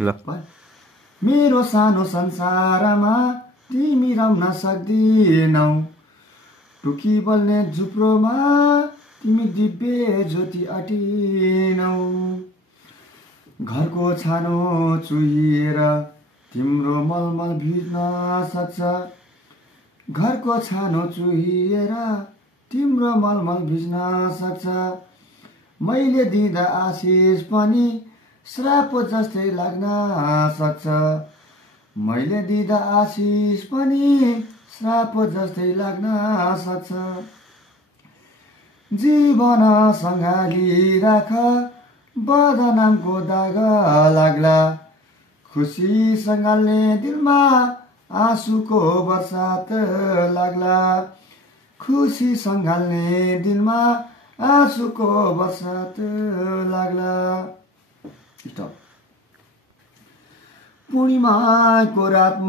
ल मेरो सानो संसारमा तिमी रम्न सक्दिनौ, टुकी बल्ने झुप्रोमा तिमी दिव्य ज्योति अटिनौ। घरको छानो चुहिएर तिम्रो मलमल भिज्न सक्छ, घरको छानो चुहिएर तिम्रो मलमल भिज्न सक्छ। मैले दिँदा आशिष पनि श्राप जस्तै लाग्न सक्छ, मैले दिँदा आशिष पनि श्राप जस्तै लाग्न सक्छ। जीवन सँगाली राख बदनामको दाग लाग्ला, खुसी सँगाल्ने दिलमा आँसुको बर्सात लाग्ला, खुसी सँगाल्ने दिलमा आँसुको बर्सात लाग्ला। पूर्णिमाको रातमा